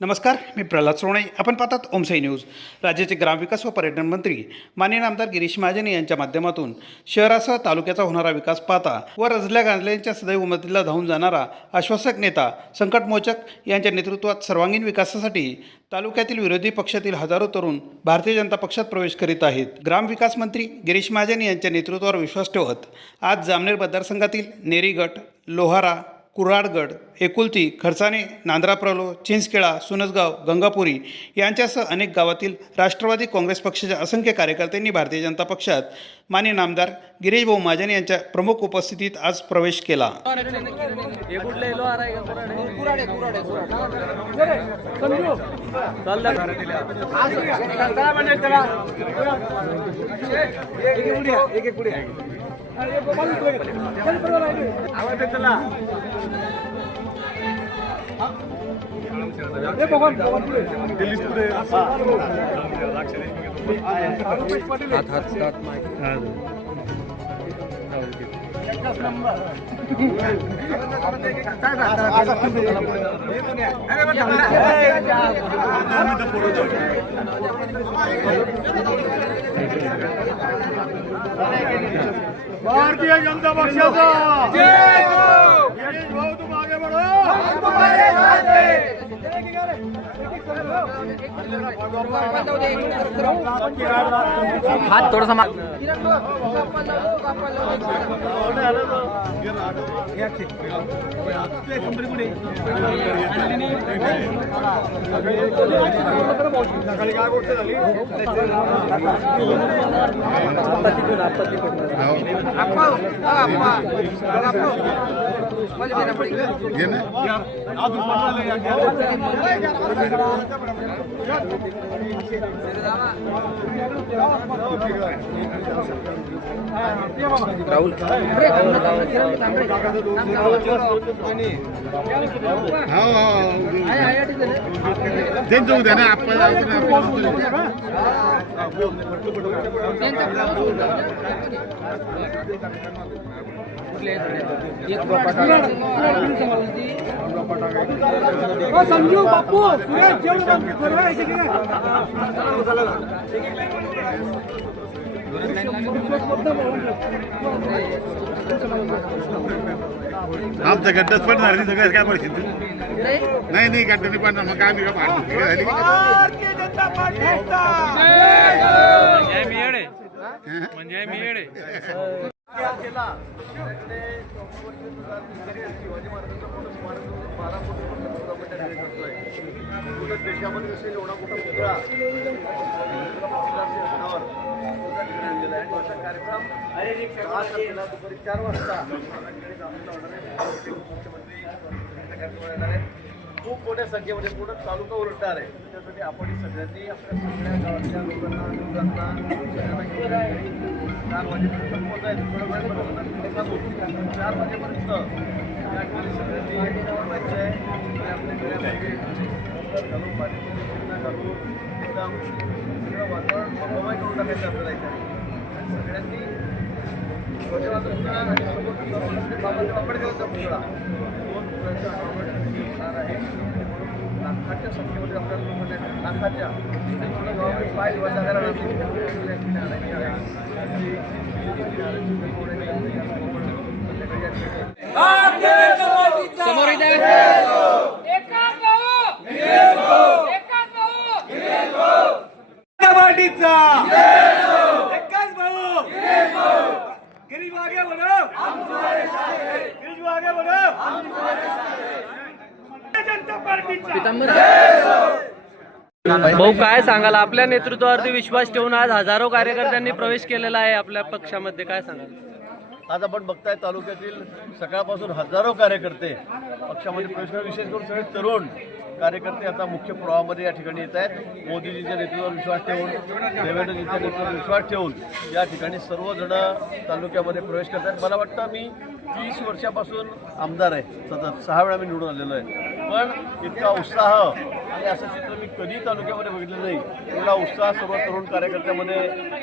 नमस्कार मी प्रल्हाद सोणे आपण पाहतात ओमसाई न्यूज. राज्याचे ग्रामविकास व पर्यटन मंत्री माननीय आमदार गिरीश महाजन यांच्या माध्यमातून शहरासह तालुक्याचा होणारा विकास पाहता व रजल्या गांजल्यांच्या सदैव मदतीला धावून जाणारा आश्वासक नेता संकटमोचक यांच्या नेतृत्वात सर्वांगीण विकासासाठी तालुक्यातील विरोधी पक्षातील हजारो तरुण भारतीय जनता पक्षात प्रवेश करीत आहेत. ग्रामविकास मंत्री गिरीश महाजन यांच्या नेतृत्वावर विश्वास ठेवत आज जामनेर मतदारसंघातील नेरीगट लोहारा कुऱ्हाडगड एकुलती खरसाणे नांद्राप्रलो चिंचखेळा सुनसगाव गंगापुरी यांच्यासह अनेक गावातील राष्ट्रवादी काँग्रेस पक्षाच्या असंख्य कार्यकर्त्यांनी भारतीय जनता पक्षात मान्य नामदार गिरीश भाऊ महाजन यांच्या प्रमुख उपस्थितीत आज प्रवेश केला. एक कुठलं येलो आर आहे का कुराडे कुराडे चाल भारतीय जनता पक्षाचा गिरीश भाऊ तुम आगे बढ़ो हात थोडासा मा सकाळी काय गोष्ट झाली राहुल. त्यांचं उद्या ना आपण संजू बापू सुरेश आमचं गड्डच पडणार नाही सगळ्यात काय परिस्थिती नाही नाही गड्डा नाही पडणार मग आम्ही का पाडतो झाली म्हणजे मी म्हणजे मी येडे देशामध्ये असेल एवढा मोठा मुद्रा आणलेला आहे. असा कार्यक्रम दुपारी चार वाजता मुख्यमंत्री येणार खूप मोठ्या संख्येमध्ये पूर्ण तालुका उलटणार आहे. त्यासाठी आपण सगळ्यांनी आपल्या सगळ्या गावातल्या लोकांना लोकांना चार वाजेपर्यंत पोहोचायचं थोडं चार वाजेपर्यंत सगळ्यांनी या व्हायचं आहे. आपल्या घरामध्ये घालून पाणी घालून एकदम सगळं वातावरण बबाई करून टाकायचं आपल्याला इथे. आणि सगळ्यांनी ध्वजवाद पुतळा आणि समोर बाबासाहेब आंबेडकरांचा पुतळा. दोन पुतळ्यांचं होणार आहे. लाखाच्या संख्येमध्ये आपल्याला. लाखाच्या. भाऊ. गिरीश आगे बढ़ो गिरीश आगे बढ़ो जनता पार्टीचा. भाऊ काय सांगाल? आपल्या नेतृत्वावरती विश्वास ठेवून आज हजारो कार्यकर्त्यांनी प्रवेश केलेला आहे आपल्या पक्षामध्ये. काय सांगाल? आज आपण बघताय तालुक्यातील सकाळपासून हजारो कार्यकर्ते पक्षामध्ये प्रवेश करून विशेष करून सगळे तरुण कार्यकर्ते आता मुख्य प्रवाहामध्ये या ठिकाणी येत आहेत. मोदीजींच्या नेतृत्वावर विश्वास ठेवून देवेंद्रजींच्या नेतृत्वावर विश्वास ठेवून या ठिकाणी सर्वजण तालुक्यामध्ये प्रवेश करत आहेत मला वाटतं मी तीस वर्षापासून आमदार आहे. सतत सहा वेळा मी निवडून आलेलो आहे. पण इतका उत्साह आणि असं चित्र मी कधी तालुक्यामध्ये बघितलं नाही. एवढा उत्साह सर्व तरुण कार्यकर्त्यामध्ये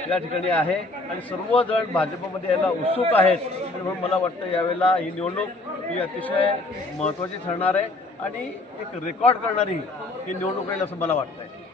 या ठिकाणी आहे आणि सर्वजण भाजपमध्ये यायला उत्सुक आहेत. आणि म्हणून मला वाटतं यावेळेला ही निवडणूक ही अतिशय महत्त्वाची ठरणार आहे आणि एक रेकॉर्ड करणारी ही निवडणूक राहील असं मला वाटतं आहे